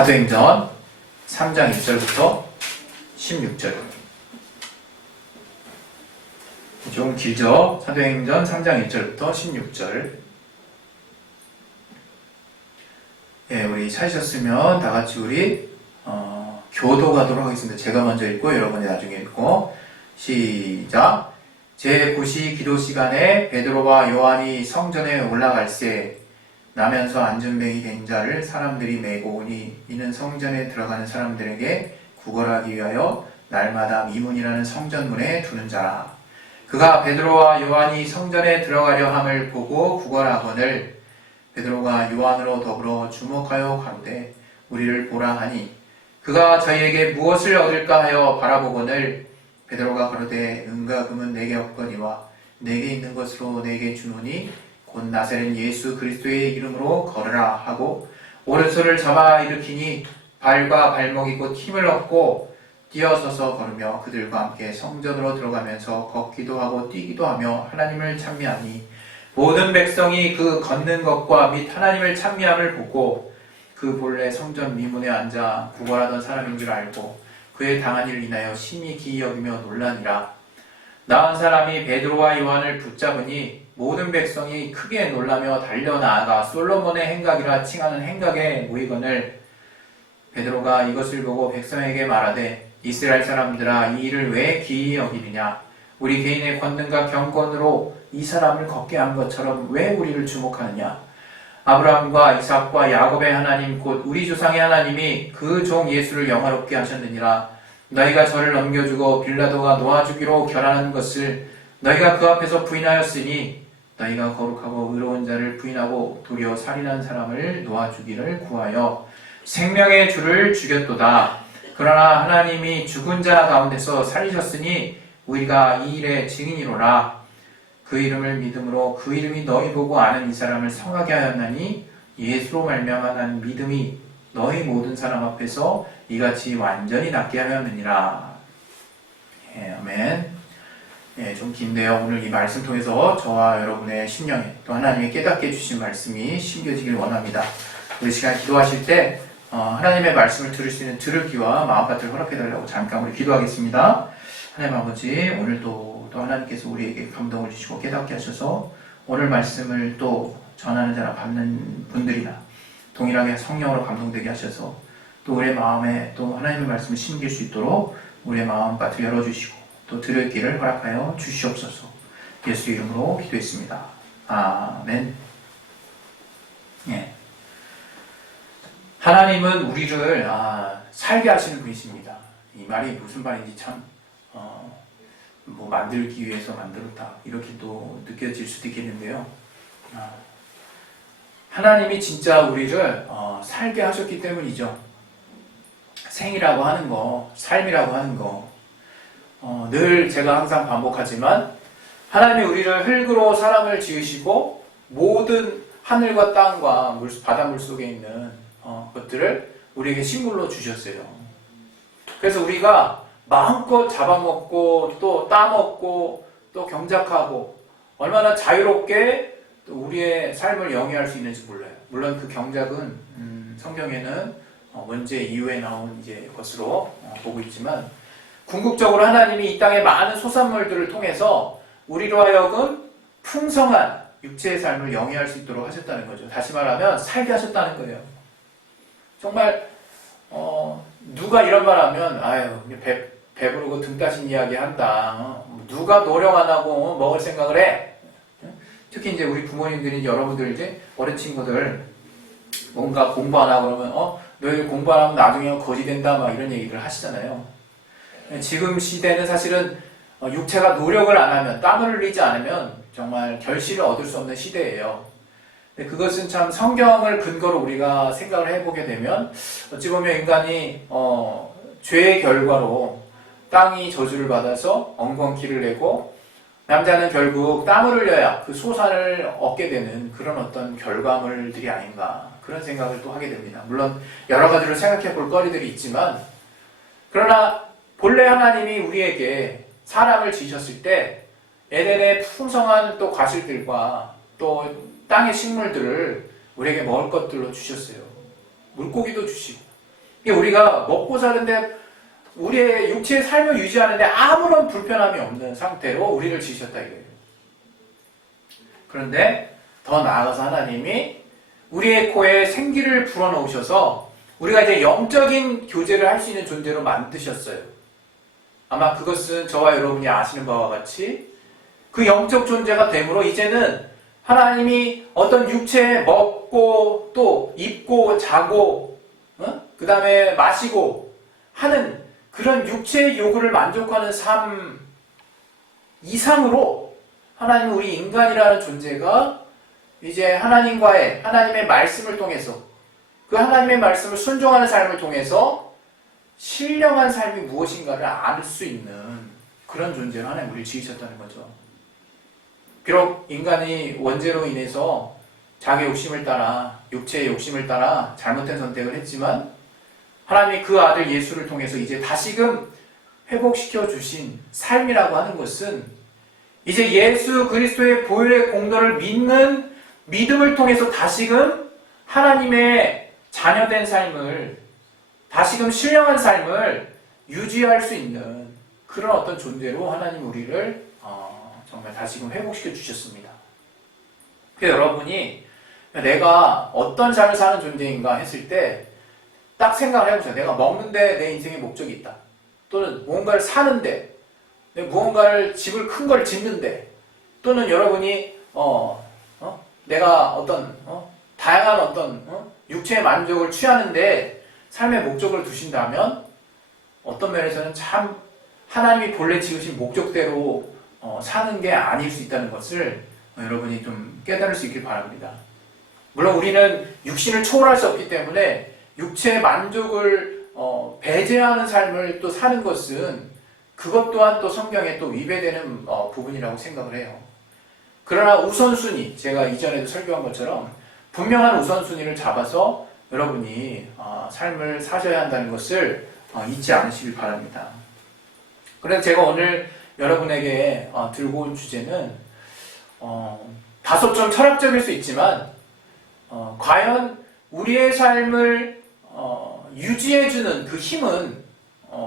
사도행전 3장 1절부터 16절. 좀 길죠? 사도행전 3장 1절부터 16절. 예, 우리 찾으셨으면 다 같이 우리 교도가도록 하겠습니다. 제가 먼저 읽고 여러분이 나중에 읽고. 시작. 제9시 기도 시간에 베드로와 요한이 성전에 올라갈새 나면서 안전뱅이 된 자를 사람들이 메고 오니 이는 성전에 들어가는 사람들에게 구걸하기 위하여 날마다 미문이라는 성전문에 두는 자라. 그가 베드로와 요한이 성전에 들어가려 함을 보고 구걸하거늘 베드로가 요한으로 더불어 주목하여 가로되 우리를 보라 하니 그가 저희에게 무엇을 얻을까 하여 바라보거늘 베드로가 가로되 은과 금은 내게 없거니와 내게 있는 것으로 내게 주노니 곧 나사렛 예수 그리스도의 이름으로 걸으라 하고 오른손을 잡아 일으키니 발과 발목이 곧 힘을 얻고 뛰어서서 걸으며 그들과 함께 성전으로 들어가면서 걷기도 하고 뛰기도 하며 하나님을 찬미하니 모든 백성이 그 걷는 것과 및 하나님을 찬미함을 보고 그 본래 성전 미문에 앉아 구걸하던 사람인 줄 알고 그의 당한 일을 인하여 심히 기이 여기며 놀라니라. 나은 사람이 베드로와 요한을 붙잡으니 모든 백성이 크게 놀라며 달려나아가 솔로몬의 행각이라 칭하는 행각에 모이거늘 베드로가 이것을 보고 백성에게 말하되 이스라엘 사람들아 이 일을 왜 기이 여기느냐. 우리 개인의 권능과 경건으로 이 사람을 걷게 한 것처럼 왜 우리를 주목하느냐. 아브라함과 이삭과 야곱의 하나님 곧 우리 조상의 하나님이 그 종 예수를 영화롭게 하셨느니라. 너희가 저를 넘겨주고 빌라도가 놓아주기로 결하는 것을 너희가 그 앞에서 부인하였으니 너희가 거룩하고 의로운 자를 부인하고 도리어 살인한 사람을 놓아주기를 구하여 생명의 주를 죽였도다. 그러나 하나님이 죽은 자 가운데서 살리셨으니 우리가 이 일의 증인이로라. 그 이름을 믿음으로 그 이름이 너희 보고 아는 이 사람을 성하게 하였나니 예수로 말미암아 난 믿음이 너희 모든 사람 앞에서 이같이 완전히 낫게 하였느니라. 예, 아멘. 예, 좀 긴데요. 오늘 이 말씀 통해서 저와 여러분의 심령에 또 하나님이 깨닫게 해주신 말씀이 심겨지길 원합니다. 우리 시간 기도하실 때 하나님의 말씀을 들을 수 있는 들을 귀와 마음밭을 허락해달라고 잠깐 우리 기도하겠습니다. 하나님 아버지, 오늘도 또 하나님께서 우리에게 감동을 주시고 깨닫게 하셔서 오늘 말씀을 또 전하는 자나 받는 분들이나 동일하게 성령으로 감동되게 하셔서 또 우리의 마음에 또 하나님의 말씀을 심길 수 있도록 우리의 마음밭을 열어주시고 또 들을 길을 허락하여 주시옵소서. 예수 이름으로 기도했습니다. 아멘. 예. 하나님은 우리를 살게 하시는 분이십니다. 이 말이 무슨 말인지 참 만들기 위해서 만들었다 이렇게 또 느껴질 수도 있겠는데요. 하나님이 진짜 우리를 살게 하셨기 때문이죠. 생이라고 하는 거, 삶이라고 하는 거, 늘 제가 항상 반복하지만 하나님이 우리를 흙으로 사람을 지으시고 모든 하늘과 땅과 바닷물 속에 있는 것들을 우리에게 식물로 주셨어요. 그래서 우리가 마음껏 잡아먹고 또 따먹고 또 경작하고 얼마나 자유롭게 또 우리의 삶을 영위할 수 있는지 몰라요. 물론 그 경작은 성경에는 문제 이후에 나온 이제 것으로 보고 있지만 궁극적으로 하나님이 이 땅의 많은 소산물들을 통해서 우리로 하여금 풍성한 육체의 삶을 영위할 수 있도록 하셨다는 거죠. 다시 말하면 살게 하셨다는 거예요. 정말 누가 이런 말 하면 배부르고 등 따신 이야기 한다. 누가 노력 안 하고 먹을 생각을 해. 특히 이제 우리 부모님들이 여러분들 이제 어린 친구들 뭔가 공부 안 하고 그러면 너희 공부 안 하면 나중에 거지 된다 막 이런 얘기를 하시잖아요. 지금 시대는 사실은 육체가 노력을 안 하면 땀을 흘리지 않으면 정말 결실을 얻을 수 없는 시대예요. 그것은 참 성경을 근거로 우리가 생각을 해보게 되면 어찌 보면 인간이 죄의 결과로 땅이 저주를 받아서 엉겅퀴를 내고 남자는 결국 땀을 흘려야 그 소산을 얻게 되는 그런 어떤 결과물들이 아닌가 그런 생각을 또 하게 됩니다. 물론 여러 가지로 생각해 볼 거리들이 있지만 그러나 본래 하나님이 우리에게 사람을 지으셨을 때 에덴의 풍성한 또 과실들과 또 땅의 식물들을 우리에게 먹을 것들로 주셨어요. 물고기도 주시고 이게 우리가 먹고 사는데 우리의 육체의 삶을 유지하는데 아무런 불편함이 없는 상태로 우리를 지으셨다 이거예요. 그런데 더 나아가서 하나님이 우리의 코에 생기를 불어넣으셔서 우리가 이제 영적인 교제를 할 수 있는 존재로 만드셨어요. 아마 그것은 저와 여러분이 아시는 바와 같이 그 영적 존재가 되므로 이제는 하나님이 어떤 육체에 먹고 또 입고 자고 그 다음에 마시고 하는 그런 육체의 요구를 만족하는 삶 이상으로 하나님 우리 인간이라는 존재가 이제 하나님의 말씀을 통해서 그 하나님의 말씀을 순종하는 삶을 통해서 신령한 삶이 무엇인가를 알 수 있는 그런 존재로 하나님 우리를 지으셨다는 거죠. 비록 인간이 원죄로 인해서 자기 욕심을 따라 육체의 욕심을 따라 잘못된 선택을 했지만 하나님이 그 아들 예수를 통해서 이제 다시금 회복시켜 주신 삶이라고 하는 것은 이제 예수 그리스도의 보혈의 공로를 믿는 믿음을 통해서 다시금 하나님의 자녀된 삶을 다시금 신령한 삶을 유지할 수 있는 그런 어떤 존재로 하나님 우리를 정말 다시금 회복시켜 주셨습니다. 그래서 여러분이 내가 어떤 삶을 사는 존재인가 했을 때 딱 생각을 해보세요. 내가 먹는데 내 인생의 목적이 있다. 또는 무언가를 사는데, 무언가를 집을 큰 걸 짓는데, 또는 여러분이 내가 어떤 다양한 어떤 육체의 만족을 취하는데 삶의 목적을 두신다면 어떤 면에서는 참 하나님이 본래 지으신 목적대로 사는 게 아닐 수 있다는 것을 여러분이 좀 깨달을 수 있길 바랍니다. 물론 우리는 육신을 초월할 수 없기 때문에 육체의 만족을 배제하는 삶을 또 사는 것은 그것 또한 또 성경에 또 위배되는 부분이라고 생각을 해요. 그러나 우선순위, 제가 이전에도 설교한 것처럼 분명한 우선순위를 잡아서 여러분이 삶을 사셔야 한다는 것을 잊지 않으시길 바랍니다. 그래서 제가 오늘 여러분에게 들고 온 주제는 다소 좀 철학적일 수 있지만 과연 우리의 삶을 유지해주는 그 힘은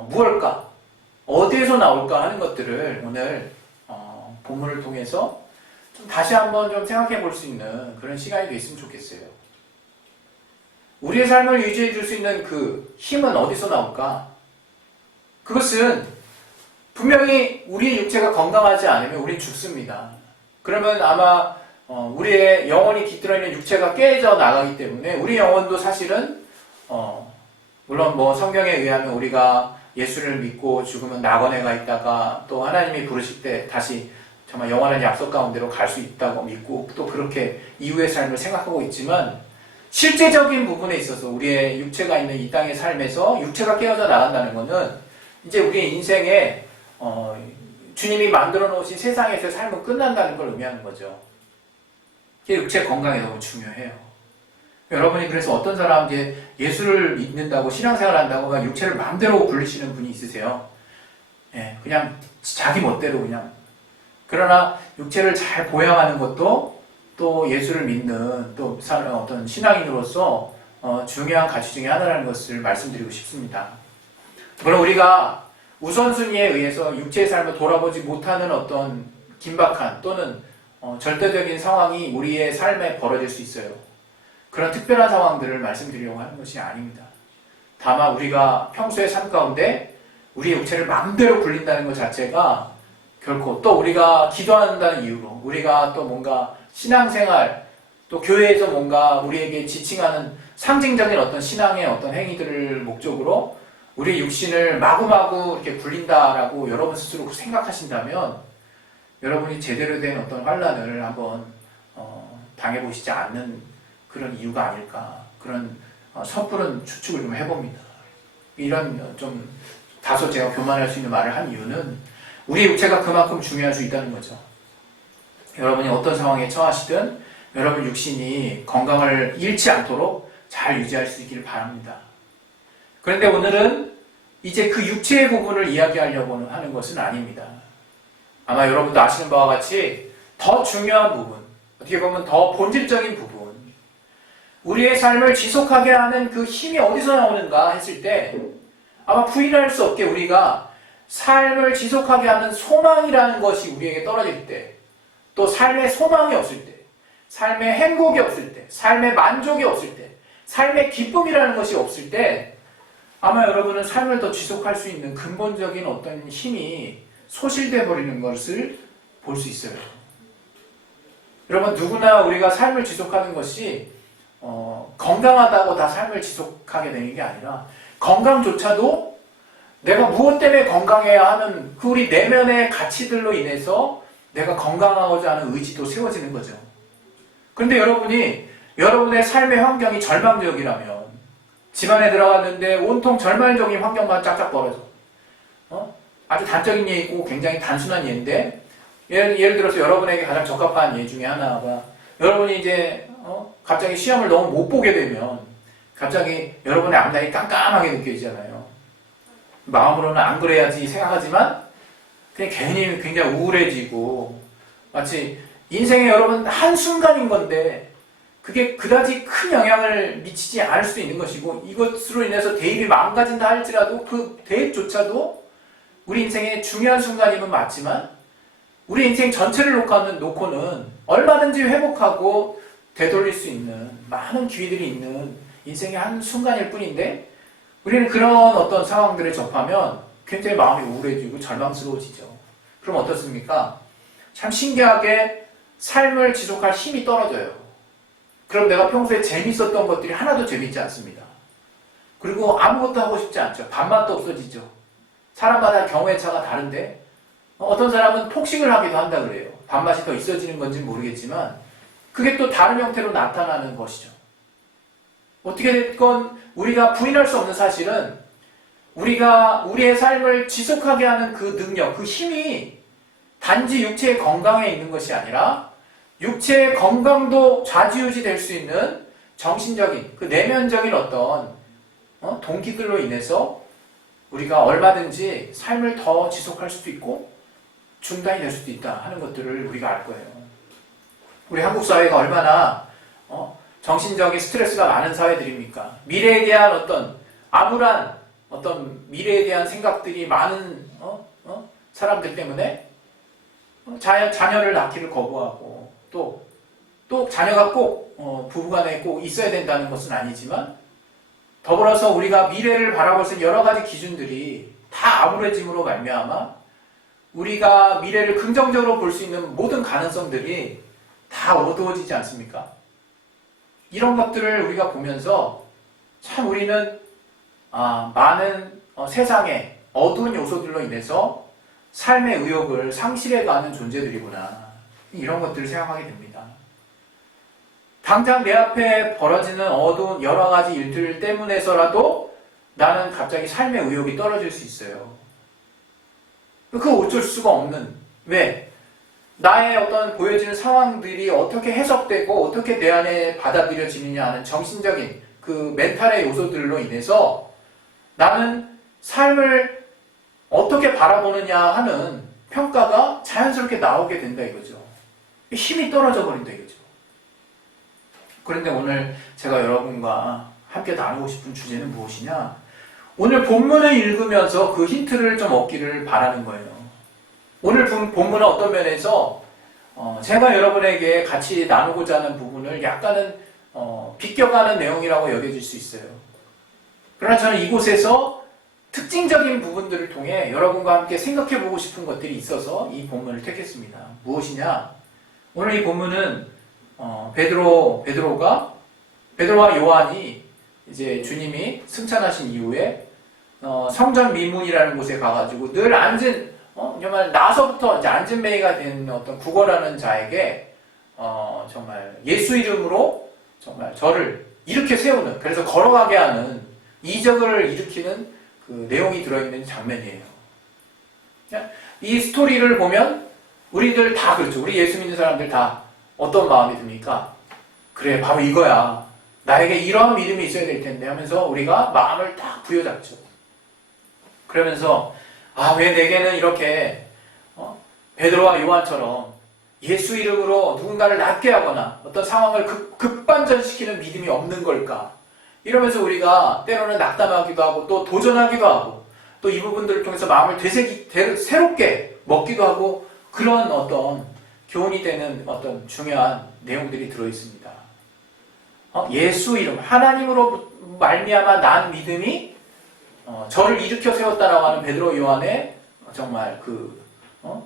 무엇일까? 어디에서 나올까 하는 것들을 오늘 본문을 통해서 좀 다시 한번 좀 생각해 볼 수 있는 그런 시간이 됐으면 좋겠어요. 우리의 삶을 유지해 줄 수 있는 그 힘은 어디서 나올까? 그것은 분명히 우리의 육체가 건강하지 않으면 우린 죽습니다. 그러면 아마 우리의 영혼이 깃들어 있는 육체가 깨져 나가기 때문에 우리 영혼도 사실은 물론 뭐 성경에 의하면 우리가 예수를 믿고 죽으면 낙원에 가 있다가 또 하나님이 부르실 때 다시 정말 영원한 약속 가운데로 갈 수 있다고 믿고 또 그렇게 이후의 삶을 생각하고 있지만 실제적인 부분에 있어서 우리의 육체가 있는 이 땅의 삶에서 육체가 깨어져 나간다는 것은 이제 우리의 인생에 주님이 만들어 놓으신 세상에서의 삶은 끝난다는 걸 의미하는 거죠. 육체 건강이 너무 중요해요. 여러분이 그래서 어떤 사람 이제 예수를 믿는다고 신앙생활 한다고 막 육체를 마음대로 굴리시는 분이 있으세요. 예, 그냥 자기 멋대로 그냥. 그러나 육체를 잘 보양하는 것도 또 예수를 믿는 또 어떤 신앙인으로서 중요한 가치 중에 하나라는 것을 말씀드리고 싶습니다. 물론 우리가 우선순위에 의해서 육체의 삶을 돌아보지 못하는 어떤 긴박한 또는 절대적인 상황이 우리의 삶에 벌어질 수 있어요. 그런 특별한 상황들을 말씀드리려고 하는 것이 아닙니다. 다만 우리가 평소의 삶 가운데 우리의 육체를 마음대로 굴린다는 것 자체가 결코 또 우리가 기도한다는 이유로 우리가 또 뭔가 신앙생활 또 교회에서 뭔가 우리에게 지칭하는 상징적인 어떤 신앙의 어떤 행위들을 목적으로 우리의 육신을 마구마구 이렇게 굴린다라고 여러분 스스로 생각하신다면 여러분이 제대로 된 어떤 환란을 한번 당해보시지 않는 그런 이유가 아닐까 그런 섣부른 추측을 좀 해봅니다. 이런 좀 다소 제가 교만할 수 있는 말을 한 이유는 우리 육체가 그만큼 중요할 수 있다는 거죠. 여러분이 어떤 상황에 처하시든 여러분 육신이 건강을 잃지 않도록 잘 유지할 수 있기를 바랍니다. 그런데 오늘은 이제 그 육체의 부분을 이야기하려고 하는 것은 아닙니다. 아마 여러분도 아시는 바와 같이 더 중요한 부분, 어떻게 보면 더 본질적인 부분, 우리의 삶을 지속하게 하는 그 힘이 어디서 나오는가 했을 때 아마 부인할 수 없게 우리가 삶을 지속하게 하는 소망이라는 것이 우리에게 떨어질 때, 또 삶의 소망이 없을 때, 삶의 행복이 없을 때, 삶의 만족이 없을 때, 삶의 기쁨이라는 것이 없을 때 아마 여러분은 삶을 더 지속할 수 있는 근본적인 어떤 힘이 소실돼 버리는 것을 볼 수 있어요. 여러분, 누구나 우리가 삶을 지속하는 것이 건강하다고 다 삶을 지속하게 되는 게 아니라, 건강조차도 내가 무엇 때문에 건강해야 하는 그 우리 내면의 가치들로 인해서 내가 건강하고자 하는 의지도 세워지는 거죠. 그런데 여러분의 삶의 환경이 절망적이라면, 집안에 들어갔는데 온통 절망적인 환경만 짝짝 벌어져. 아주 단적인 예이고 굉장히 단순한 예인데, 예를 들어서 여러분에게 가장 적합한 예 중에 하나가, 여러분이 이제 갑자기 시험을 너무 못 보게 되면 갑자기 여러분의 앞날이 깜깜하게 느껴지잖아요. 마음으로는 안 그래야지 생각하지만 그냥 괜히 굉장히 우울해지고, 마치 인생에 여러분 한순간인 건데 그게 그다지 큰 영향을 미치지 않을 수도 있는 것이고, 이것으로 인해서 대입이 망가진다 할지라도 그 대입조차도 우리 인생의 중요한 순간임은 맞지만 우리 인생 전체를 놓고는 얼마든지 회복하고 되돌릴 수 있는 많은 기회들이 있는 인생의 한 순간일 뿐인데, 우리는 그런 어떤 상황들을 접하면 굉장히 마음이 우울해지고 절망스러워지죠. 그럼 어떻습니까? 참 신기하게 삶을 지속할 힘이 떨어져요. 그럼 내가 평소에 재밌었던 것들이 하나도 재밌지 않습니다. 그리고 아무것도 하고 싶지 않죠. 밥맛도 없어지죠. 사람마다 경우의 차가 다른데, 어떤 사람은 폭식을 하기도 한다 그래요. 밥맛이 더 있어지는 건지 모르겠지만 그게 또 다른 형태로 나타나는 것이죠. 어떻게 됐건 우리가 부인할 수 없는 사실은, 우리가 우리의 삶을 지속하게 하는 그 능력, 그 힘이 단지 육체의 건강에 있는 것이 아니라 육체의 건강도 좌지우지 될 수 있는 정신적인, 그 내면적인 어떤 동기들로 인해서 우리가 얼마든지 삶을 더 지속할 수도 있고 중단이 될 수도 있다 하는 것들을 우리가 알 거예요. 우리 한국 사회가 얼마나 정신적인 스트레스가 많은 사회들입니까? 미래에 대한 어떤 암울한 어떤 미래에 대한 생각들이 많은 사람들 때문에 자녀를 낳기를 거부하고, 또 자녀가 꼭 부부간에 꼭 있어야 된다는 것은 아니지만, 더불어서 우리가 미래를 바라볼 수 있는 여러 가지 기준들이 다 암울해짐으로 말미암아 우리가 미래를 긍정적으로 볼 수 있는 모든 가능성들이 다 어두워지지 않습니까? 이런 것들을 우리가 보면서 참 우리는 많은 세상의 어두운 요소들로 인해서 삶의 의욕을 상실해가는 존재들이구나, 이런 것들을 생각하게 됩니다. 당장 내 앞에 벌어지는 어두운 여러 가지 일들 때문에서라도 나는 갑자기 삶의 의욕이 떨어질 수 있어요. 그거 어쩔 수가 없는, 왜? 나의 어떤 보여지는 상황들이 어떻게 해석되고 어떻게 내 안에 받아들여지느냐 하는 정신적인 그 멘탈의 요소들로 인해서 나는 삶을 어떻게 바라보느냐 하는 평가가 자연스럽게 나오게 된다 이거죠. 힘이 떨어져 버린다 이거죠. 그런데 오늘 제가 여러분과 함께 나누고 싶은 주제는 무엇이냐? 오늘 본문을 읽으면서 그 힌트를 좀 얻기를 바라는 거예요. 오늘 본문은 어떤 면에서 제가 여러분에게 같이 나누고자 하는 부분을 약간은 비껴가는 내용이라고 여겨질 수 있어요. 그러나 저는 이곳에서 특징적인 부분들을 통해 여러분과 함께 생각해보고 싶은 것들이 있어서 이 본문을 택했습니다. 무엇이냐? 오늘 이 본문은 베드로와 요한이 이제 주님이 승천하신 이후에 성전 미문이라는 곳에 가가지고 늘 앉은 정말 나서부터 이제 앉은 매이가 된 어떤 구걸하는 자에게 정말 예수 이름으로 정말 저를 이렇게 세우는, 그래서 걸어가게 하는 이적을 일으키는 그 내용이 들어있는 장면이에요. 이 스토리를 보면 우리들 다 그렇죠. 우리 예수 믿는 사람들 다 어떤 마음이 듭니까? 그래, 바로 이거야. 나에게 이러한 믿음이 있어야 될 텐데 하면서 우리가 마음을 딱 부여잡죠. 그러면서 왜 내게는 이렇게 베드로와 요한처럼 예수 이름으로 누군가를 낫게 하거나 어떤 상황을 급반전시키는 믿음이 없는 걸까? 이러면서 우리가 때로는 낙담하기도 하고 또 도전하기도 하고 또 이 부분들을 통해서 마음을 새롭게 먹기도 하고 그런 어떤 교훈이 되는 어떤 중요한 내용들이 들어있습니다. 예수 이름, 하나님으로 말미암아 난 믿음이 저를 일으켜 세웠다라고 하는 베드로 요한의 정말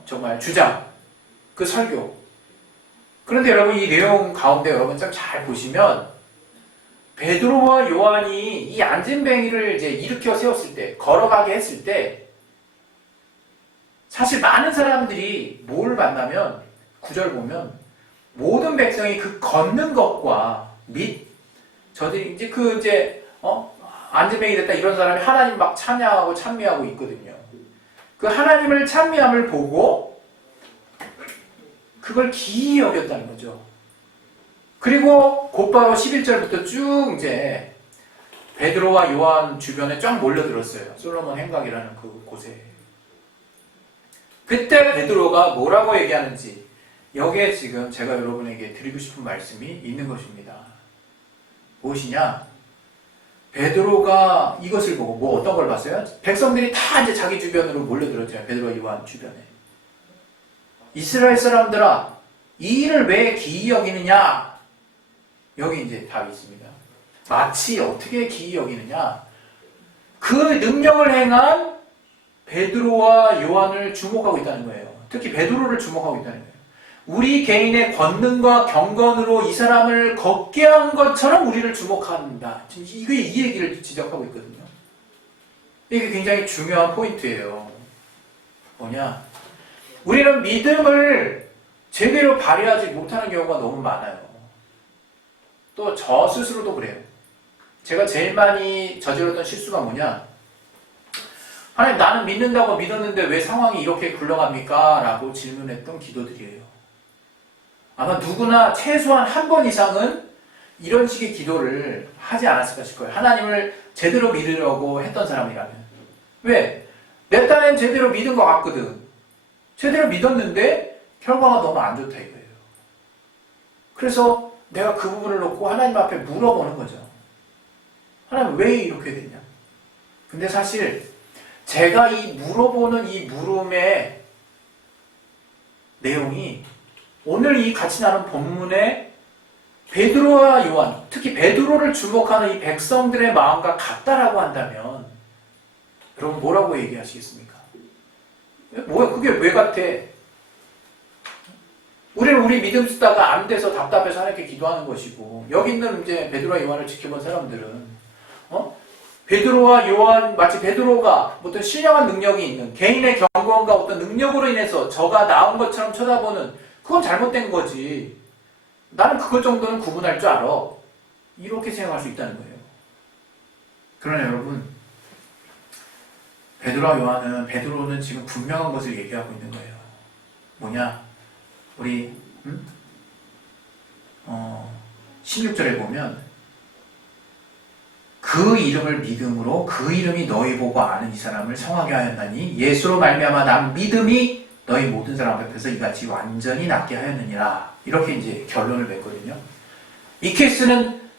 정말 주장, 그 설교. 그런데 여러분 이 내용 가운데 여러분 좀 잘 보시면 베드로와 요한이 이 안진뱅이를 이제 일으켜 세웠을 때, 걸어가게 했을 때 사실 많은 사람들이 뭘 만나면 9절 보면 모든 백성이 그 걷는 것과 및 저들이 이제 안진뱅이 됐다 이런 사람이 하나님 막 찬양하고 찬미하고 있거든요. 그 하나님을 찬미함을 보고 그걸 기이 여겼다는 거죠. 그리고 곧바로 11절부터 쭉 이제 베드로와 요한 주변에 쫙 몰려들었어요. 솔로몬 행각이라는 그 곳에. 그때 베드로가 뭐라고 얘기하는지 여기에 지금 제가 여러분에게 드리고 싶은 말씀이 있는 것입니다. 무엇이냐? 베드로가 이것을 보고 뭐 어떤 걸 봤어요? 백성들이 다 이제 자기 주변으로 몰려들었잖아요. 베드로와 요한 주변에. 이스라엘 사람들아, 이 일을 왜 기이 여기느냐? 여기 이제 답이 있습니다. 마치 어떻게 기이 여기느냐? 그 능력을 행한 베드로와 요한을 주목하고 있다는 거예요. 특히 베드로를 주목하고 있다는 거예요. 우리 개인의 권능과 경건으로 이 사람을 걷게 한 것처럼 우리를 주목한다. 지금 이 얘기를 지적하고 있거든요. 이게 굉장히 중요한 포인트예요. 뭐냐? 우리는 믿음을 제대로 발휘하지 못하는 경우가 너무 많아요. 또 저 스스로도 그래요. 제가 제일 많이 저질렀던 실수가 뭐냐? 하나님, 나는 믿는다고 믿었는데 왜 상황이 이렇게 굴러갑니까? 라고 질문했던 기도들이에요. 아마 누구나 최소한 한 번 이상은 이런 식의 기도를 하지 않았을까 싶어요. 하나님을 제대로 믿으려고 했던 사람이라면. 왜? 내 딴엔 제대로 믿은 것 같거든. 제대로 믿었는데 결과가 너무 안 좋다 이거예요. 그래서 내가 그 부분을 놓고 하나님 앞에 물어보는 거죠. 하나님 왜 이렇게 됐냐? 근데 사실 제가 이 물어보는 이 물음의 내용이 오늘 이 같이 나눈 본문의 베드로와 요한, 특히 베드로를 주목하는 이 백성들의 마음과 같다라고 한다면 여러분 뭐라고 얘기하시겠습니까? 뭐야 그게 왜 같아? 우리는 우리 믿음 쓰다가 안 돼서 답답해서 하나님께 기도하는 것이고 여기 있는 이제 베드로와 요한을 지켜본 사람들은 베드로와 요한 마치 베드로가 어떤 신령한 능력이 있는 개인의 경건과 어떤 능력으로 인해서 저가 나온 것처럼 쳐다보는 그건 잘못된 거지. 나는 그것 정도는 구분할 줄 알아. 이렇게 생각할 수 있다는 거예요. 그러나 여러분 베드로는 지금 분명한 것을 얘기하고 있는 거예요. 뭐냐? 우리 16절에 보면 그 이름을 믿음으로 그 이름이 너희 보고 아는 이 사람을 성하게 하였나니 예수로 말미암아 난 믿음이 너희 모든 사람 앞에서 이같이 완전히 낫게 하였느니라. 이렇게 이제 결론을 맺거든요. 이 케이스는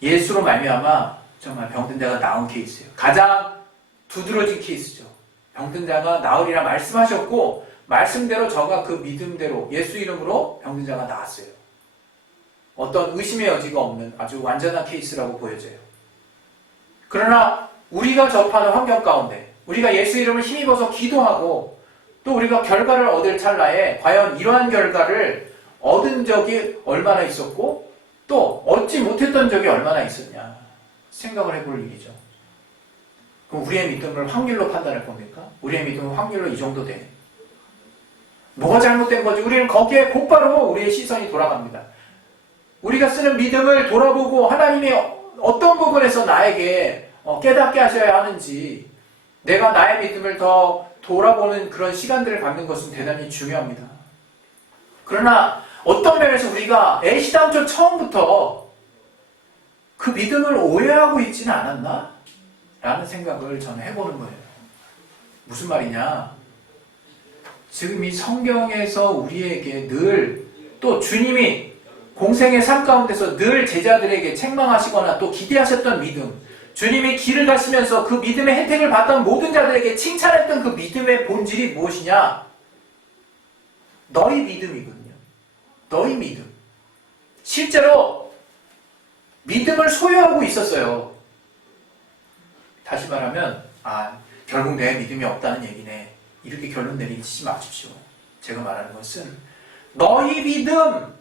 예수로 말미암아 정말 병든 자가 나은 케이스예요. 가장 두드러진 케이스죠. 병든 자가 나으리라 말씀하셨고 말씀대로 저가 그 믿음대로 예수 이름으로 병든 자가 나았어요. 어떤 의심의 여지가 없는 아주 완전한 케이스라고 보여져요. 그러나 우리가 접하는 환경 가운데 우리가 예수 이름을 힘입어서 기도하고 또 우리가 결과를 얻을 찰나에 과연 이러한 결과를 얻은 적이 얼마나 있었고 또 얻지 못했던 적이 얼마나 있었냐 생각을 해볼 일이죠. 그럼 우리의 믿음을 확률로 판단할 겁니까? 우리의 믿음은 확률로 이 정도 돼. 뭐가 잘못된 거지? 우리는 거기에 곧바로 우리의 시선이 돌아갑니다. 우리가 쓰는 믿음을 돌아보고 하나님이 어떤 부분에서 나에게 깨닫게 하셔야 하는지 내가 나의 믿음을 더 돌아보는 그런 시간들을 갖는 것은 대단히 중요합니다. 그러나 어떤 면에서 우리가 애시당초 처음부터 그 믿음을 오해하고 있지는 않았나? 라는 생각을 저는 해보는 거예요. 무슨 말이냐? 지금 이 성경에서 우리에게 늘 또 주님이 공생의 삶 가운데서 늘 제자들에게 책망하시거나 또 기대하셨던 믿음, 주님이 길을 가시면서 그 믿음의 혜택을 받던 모든 자들에게 칭찬했던 그 믿음의 본질이 무엇이냐? 너희 믿음이거든요. 너희 믿음. 실제로 믿음을 소유하고 있었어요. 다시 말하면 결국 내 믿음이 없다는 얘기네. 이렇게 결론 내리지 마십시오. 제가 말하는 것은 너희 믿음,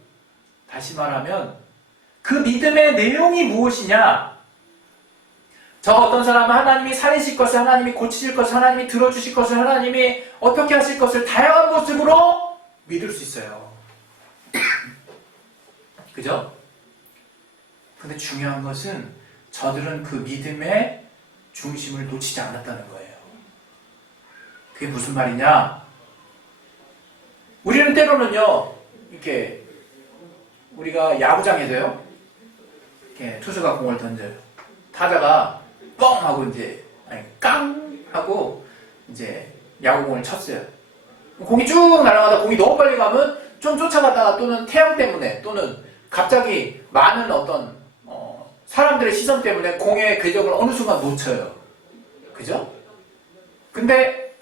다시 말하면 그 믿음의 내용이 무엇이냐? 저 어떤 사람은 하나님이 살리실 것을, 하나님이 고치실 것을, 하나님이 들어주실 것을, 하나님이 어떻게 하실 것을 다양한 모습으로 믿을 수 있어요. 그죠? 근데 중요한 것은 저들은 그 믿음의 중심을 놓치지 않았다는 거예요. 그게 무슨 말이냐? 우리는 때로는요, 이렇게, 우리가 야구장에서요, 이렇게 투수가 공을 던져요. 타자가 뻥! 하고 깡! 하고, 야구공을 쳤어요. 공이 쭉 날아가다 공이 너무 빨리 가면 좀 쫓아가다가 또는 태양 때문에 또는 갑자기 많은 어떤, 사람들의 시선 때문에 공의 궤적을 어느 순간 놓쳐요. 그죠? 근데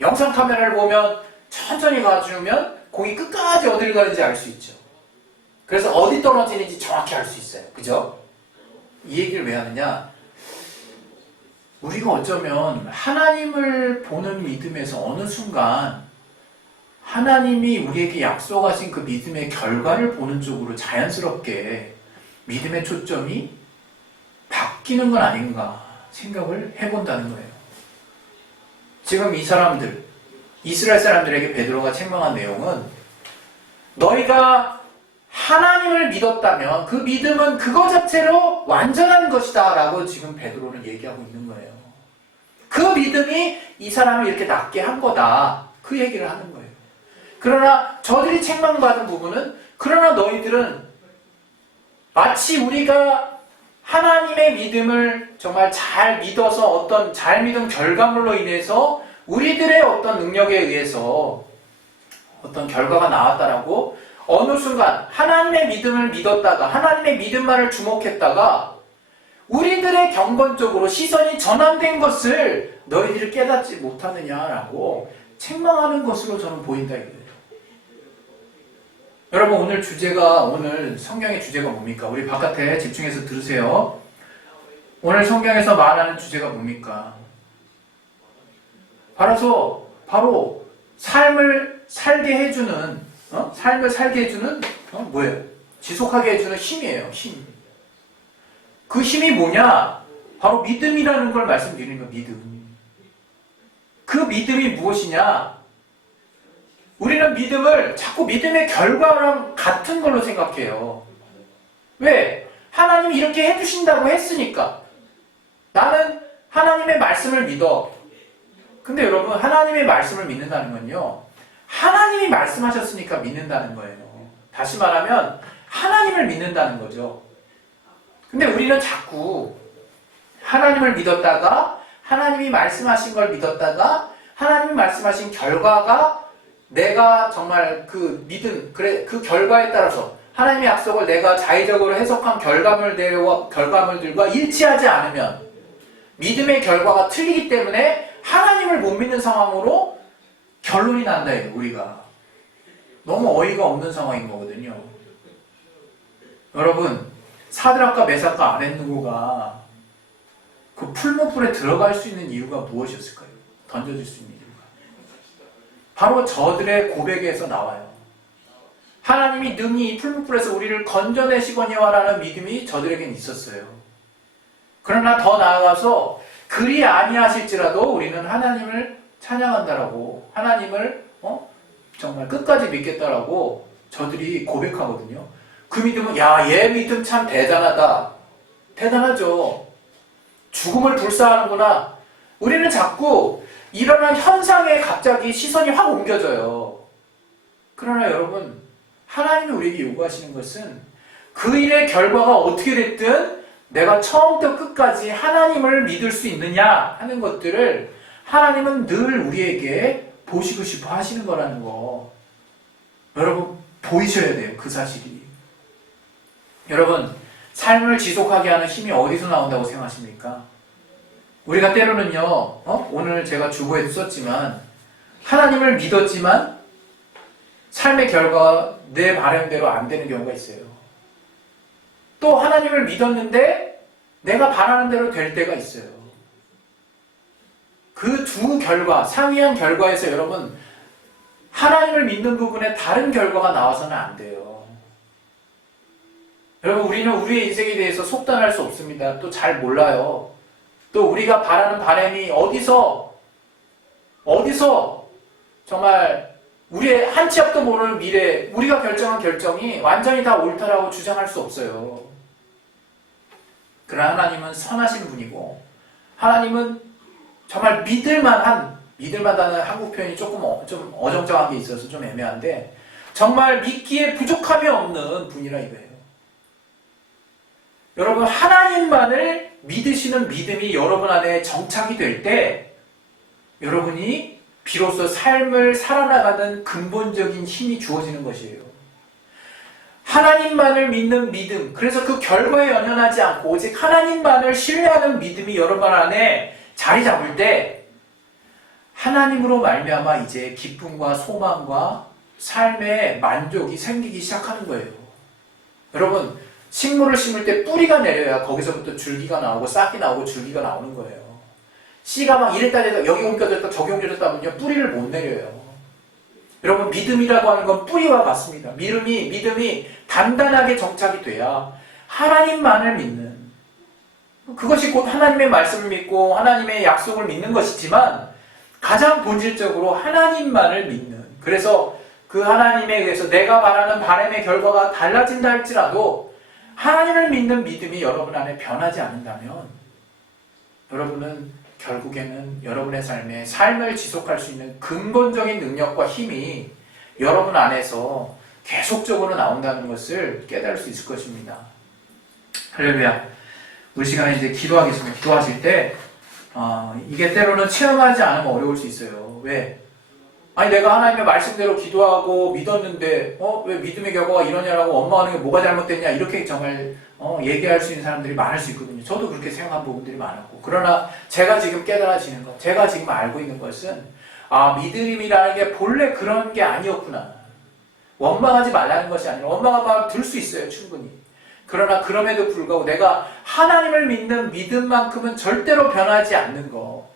영상 카메라를 보면 천천히 가주면 공이 끝까지 어디를 가는지 알 수 있죠. 그래서 어디 떨어지는지 정확히 알 수 있어요. 그죠? 이 얘기를 왜 하느냐? 우리가 어쩌면 하나님을 보는 믿음에서 어느 순간 하나님이 우리에게 약속하신 그 믿음의 결과를 보는 쪽으로 자연스럽게 믿음의 초점이 바뀌는 건 아닌가 생각을 해본다는 거예요. 지금 이 사람들, 이스라엘 사람들에게 베드로가 책망한 내용은 너희가 하나님을 믿었다면 그 믿음은 그거 자체로 완전한 것이다 라고 지금 베드로는 얘기하고 있는 거예요. 그 믿음이 이 사람을 이렇게 낫게 한 거다. 그 얘기를 하는 거예요. 그러나 저들이 책망받은 부분은 그러나 너희들은 마치 우리가 하나님의 믿음을 정말 잘 믿어서 어떤 잘 믿은 결과물로 인해서 우리들의 어떤 능력에 의해서 어떤 결과가 나왔다라고 어느 순간 하나님의 믿음을 믿었다가 하나님의 믿음만을 주목했다가 우리들의 경건적으로 시선이 전환된 것을 너희들이 깨닫지 못하느냐라고 책망하는 것으로 저는 보인다 이거예요. 여러분 오늘 성경의 주제가 뭡니까? 우리 바깥에 집중해서 들으세요. 오늘 성경에서 말하는 주제가 뭡니까? 바로 삶을 살게 해주는 뭐예요? 지속하게 해주는 힘이에요. 힘. 그 힘이 뭐냐? 바로 믿음이라는 걸 말씀드리는 거예요. 믿음. 그 믿음이 무엇이냐? 우리는 믿음을 자꾸 믿음의 결과랑 같은 걸로 생각해요. 왜? 하나님이 이렇게 해주신다고 했으니까. 나는 하나님의 말씀을 믿어. 근데 여러분, 하나님의 말씀을 믿는다는 건요, 하나님이 말씀하셨으니까 믿는다는 거예요. 다시 말하면, 하나님을 믿는다는 거죠. 근데 우리는 자꾸 하나님을 믿었다가, 하나님이 말씀하신 걸 믿었다가, 하나님이 말씀하신 결과가 내가 정말 그 결과에 따라서 하나님의 약속을 내가 자의적으로 해석한 결과물들과 일치하지 않으면 믿음의 결과가 틀리기 때문에 하나님을 못 믿는 상황으로 결론이 난다 이거 우리가. 너무 어이가 없는 상황인 거거든요. 여러분, 사드락과 메삭과 아벳느고가 그 풀무불에 들어갈 수 있는 이유가 무엇이었을까요? 던져질 수 있는 이유가. 바로 저들의 고백에서 나와요. 하나님이 능히 이 풀무불에서 우리를 건져내시거니와라는 믿음이 저들에겐 있었어요. 그러나 더 나아가서 그리 아니하실지라도 우리는 하나님을 찬양한다라고, 하나님을 정말 끝까지 믿겠다라고 저들이 고백하거든요. 그 믿음은 얘 믿음 참 대단하다. 대단하죠. 죽음을 불사하는구나. 우리는 자꾸 일어난 현상에 갑자기 시선이 확 옮겨져요. 그러나 여러분, 하나님이 우리에게 요구하시는 것은 그 일의 결과가 어떻게 됐든 내가 처음부터 끝까지 하나님을 믿을 수 있느냐 하는 것들을 하나님은 늘 우리에게 보시고 싶어 하시는 거라는 거 여러분 보이셔야 돼요. 그 사실이. 여러분 삶을 지속하게 하는 힘이 어디서 나온다고 생각하십니까? 우리가 때로는요, 오늘 제가 주보에도 썼지만 하나님을 믿었지만 삶의 결과가 내 바람대로 안 되는 경우가 있어요. 또 하나님을 믿었는데 내가 바라는 대로 될 때가 있어요. 그 두 결과, 상이한 결과에서 여러분 하나님을 믿는 부분에 다른 결과가 나와서는 안 돼요. 여러분 우리는 우리의 인생에 대해서 속단할 수 없습니다. 또 잘 몰라요. 또 우리가 바라는 바람이 어디서 정말 우리의 한 치 앞도 모르는 미래, 우리가 결정한 결정이 완전히 다 옳다라고 주장할 수 없어요. 그러나 하나님은 선하신 분이고 하나님은 정말 믿을만하다는 한국 표현이 좀 어정쩡한 게 있어서 좀 애매한데 정말 믿기에 부족함이 없는 분이라 이거예요. 여러분 하나님만을 믿으시는 믿음이 여러분 안에 정착이 될 때 여러분이 비로소 삶을 살아나가는 근본적인 힘이 주어지는 것이에요. 하나님만을 믿는 믿음, 그래서 그 결과에 연연하지 않고 오직 하나님만을 신뢰하는 믿음이 여러분 안에 자리 잡을 때 하나님으로 말미암아 이제 기쁨과 소망과 삶의 만족이 생기기 시작하는 거예요. 여러분 식물을 심을 때 뿌리가 내려야 거기서부터 줄기가 나오고 싹이 나오고 줄기가 나오는 거예요. 씨가 막 이랬다 저랬다 여기 옮겨졌다 저기 옮겨졌다 하면요 뿌리를 못 내려요. 여러분 믿음이라고 하는 건 뿌리와 같습니다. 믿음이 단단하게 정착이 돼야 하나님만을 믿는, 그것이 곧 하나님의 말씀을 믿고 하나님의 약속을 믿는 것이지만 가장 본질적으로 하나님만을 믿는, 그래서 그 하나님에 의해서 내가 바라는 바람의 결과가 달라진다 할지라도 하나님을 믿는 믿음이 여러분 안에 변하지 않는다면 여러분은 결국에는 여러분의 삶을 지속할 수 있는 근본적인 능력과 힘이 여러분 안에서 계속적으로 나온다는 것을 깨달을 수 있을 것입니다. 할렐루야. 우리 시간에 이제 기도하겠습니다. 기도하실 때 이게 때로는 체험하지 않으면 어려울 수 있어요. 왜? 아니 내가 하나님의 말씀대로 기도하고 믿었는데 왜 믿음의 결과가 이러냐라고 원망하는 게 뭐가 잘못됐냐 이렇게 정말 얘기할 수 있는 사람들이 많을 수 있거든요. 저도 그렇게 생각한 부분들이 많았고, 그러나 제가 지금 깨달아지는 것, 제가 지금 알고 있는 것은 믿음이라는 게 본래 그런 게 아니었구나. 원망하지 말라는 것이 아니라 원망하면 들 수 있어요. 충분히. 그러나 그럼에도 불구하고 내가 하나님을 믿는 믿음만큼은 절대로 변하지 않는 거.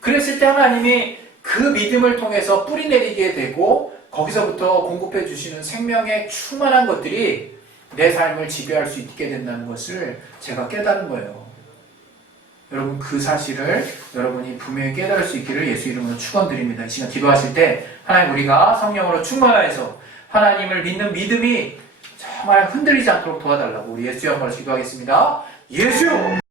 그랬을 때 하나님이 그 믿음을 통해서 뿌리 내리게 되고 거기서부터 공급해 주시는 생명의 충만한 것들이 내 삶을 지배할 수 있게 된다는 것을 제가 깨달은 거예요. 여러분 그 사실을 여러분이 분명히 깨달을 수 있기를 예수 이름으로 축원드립니다. 이 시간 기도하실 때 하나님 우리가 성령으로 충만하여서 하나님을 믿는 믿음이 정말 흔들리지 않도록 도와달라고 우리 예수의 한번 기도하겠습니다. 예수!